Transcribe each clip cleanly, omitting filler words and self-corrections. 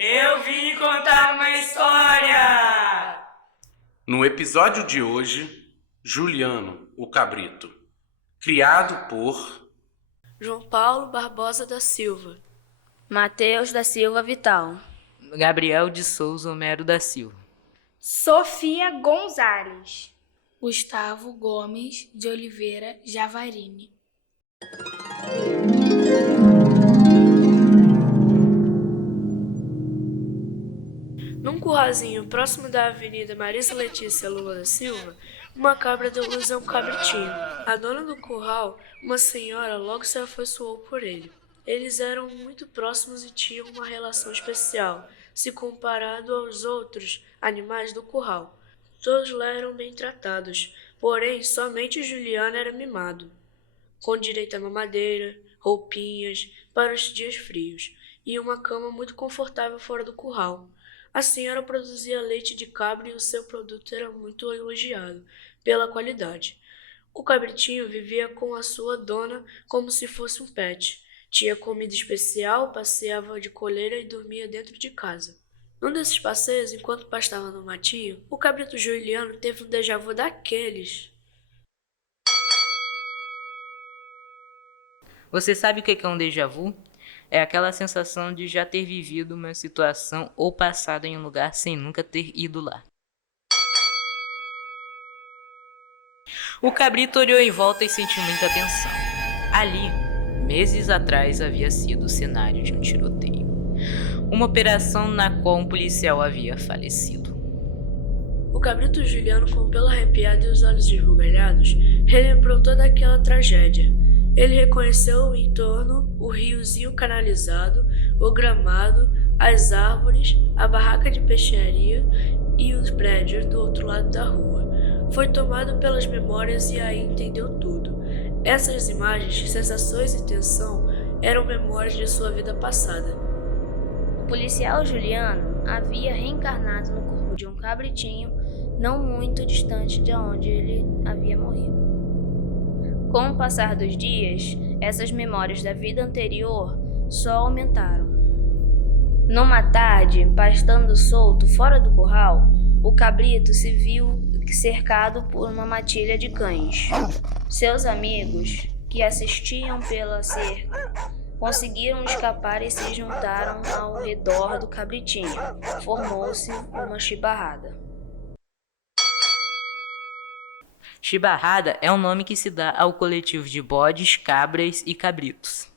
Eu vim contar uma história! No episódio de hoje, Juliano, o cabrito, criado por João Paulo Barbosa da Silva, Mateus da Silva Vital, Gabriel de Souza Homero da Silva, Sofia Gonzalez, Gustavo Gomes de Oliveira Javarini. Num curralzinho próximo da Avenida Marisa Letícia Lula da Silva, uma cabra deu luz a um cabritinho. A dona do curral, uma senhora, logo se afeiçoou por ele. Eles eram muito próximos e tinham uma relação especial, se comparado aos outros animais do curral. Todos lá eram bem tratados, porém somente Juliano era mimado, com direito a mamadeira, roupinhas para os dias frios e uma cama muito confortável fora do curral. A senhora produzia leite de cabra e o seu produto era muito elogiado pela qualidade. O cabritinho vivia com a sua dona como se fosse um pet. Tinha comida especial, passeava de coleira e dormia dentro de casa. Num desses passeios, enquanto pastava no matinho, o cabrito Juliano teve um déjà vu daqueles. Você sabe o que é um déjà vu? É aquela sensação de já ter vivido uma situação ou passado em um lugar sem nunca ter ido lá. O cabrito olhou em volta e sentiu muita tensão. Ali, meses atrás, havia sido o cenário de um tiroteio. Uma operação na qual um policial havia falecido. O cabrito Juliano, com o pelo arrepiado e os olhos esbugalhados, relembrou toda aquela tragédia. Ele reconheceu o entorno, o riozinho canalizado, o gramado, as árvores, a barraca de peixaria e os prédios do outro lado da rua. Foi tomado pelas memórias e aí entendeu tudo. Essas imagens, sensações e tensão eram memórias de sua vida passada. O policial Juliano havia reencarnado no corpo de um cabritinho não muito distante de onde ele havia morrido. Com o passar dos dias, essas memórias da vida anterior só aumentaram. Numa tarde, pastando solto fora do curral, o cabrito se viu cercado por uma matilha de cães. Seus amigos, que assistiam pela cerca, conseguiram escapar e se juntaram ao redor do cabritinho. Formou-se uma chibarrada. Chibarrada é o nome que se dá ao coletivo de bodes, cabras e cabritos.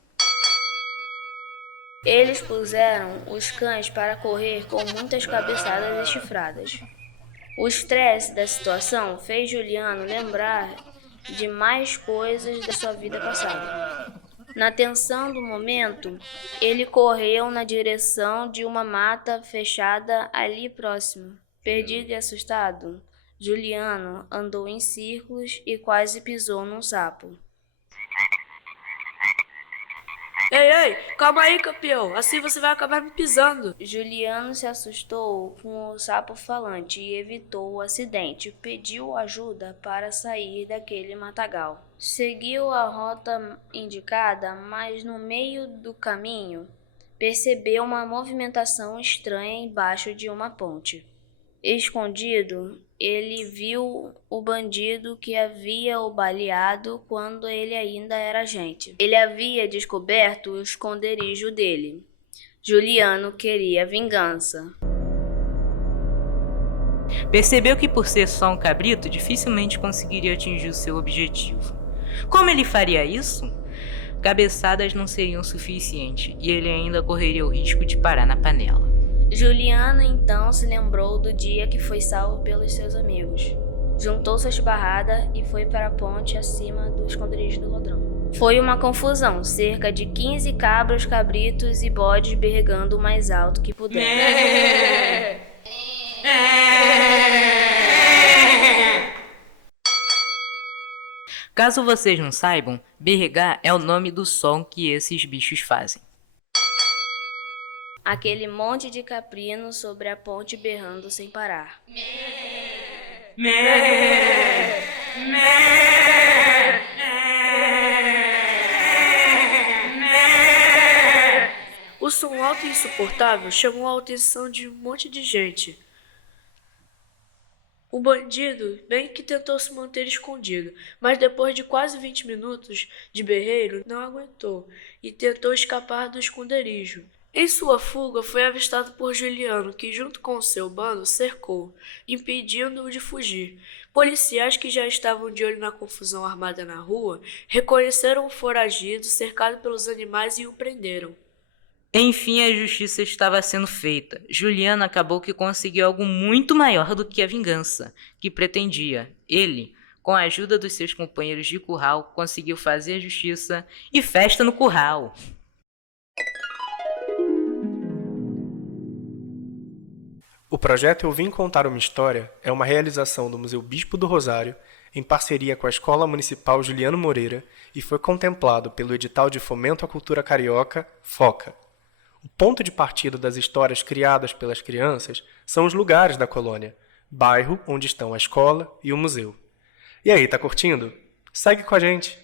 Eles puseram os cães para correr com muitas cabeçadas e chifradas. O estresse da situação fez Juliano lembrar de mais coisas da sua vida passada. Na tensão do momento, ele correu na direção de uma mata fechada ali próximo. Perdido e assustado, Juliano andou em círculos e quase pisou num sapo. Ei, calma aí, campeão, assim você vai acabar me pisando. Juliano se assustou com o sapo falante e evitou o acidente. Pediu ajuda para sair daquele matagal. Seguiu a rota indicada, mas no meio do caminho percebeu uma movimentação estranha embaixo de uma ponte. Escondido, ele viu o bandido que havia o baleado quando ele ainda era agente. Ele havia descoberto o esconderijo dele. Juliano queria vingança. Percebeu que por ser só um cabrito, dificilmente conseguiria atingir o seu objetivo. Como ele faria isso? Cabeçadas não seriam suficientes e ele ainda correria o risco de parar na panela. Juliano então se lembrou do dia que foi salvo pelos seus amigos. Juntou-se à chibarrada e foi para a ponte acima do esconderijo do ladrão. Foi uma confusão, cerca de 15 cabras, cabritos e bodes berrando o mais alto que puderam. Caso vocês não saibam, berregar é o nome do som que esses bichos fazem. Aquele monte de caprino sobre a ponte berrando sem parar. O som tão alto e insuportável chamou a atenção de um monte de gente. O bandido bem que tentou se manter escondido, mas depois de quase 20 minutos de berreiro, não aguentou e tentou escapar do esconderijo. Em sua fuga, foi avistado por Juliano, que junto com seu bando cercou, impedindo-o de fugir. Policiais que já estavam de olho na confusão armada na rua, reconheceram o foragido cercado pelos animais e o prenderam. Enfim, a justiça estava sendo feita. Juliano acabou que conseguiu algo muito maior do que a vingança que pretendia. Ele, com a ajuda dos seus companheiros de curral, conseguiu fazer a justiça e festa no curral. O projeto Eu Vim Contar Uma História é uma realização do Museu Bispo do Rosário, em parceria com a Escola Municipal Juliano Moreira, e foi contemplado pelo edital de Fomento à Cultura Carioca, FOCA. O ponto de partida das histórias criadas pelas crianças são os lugares da colônia, bairro onde estão a escola e o museu. E aí, tá curtindo? Segue com a gente!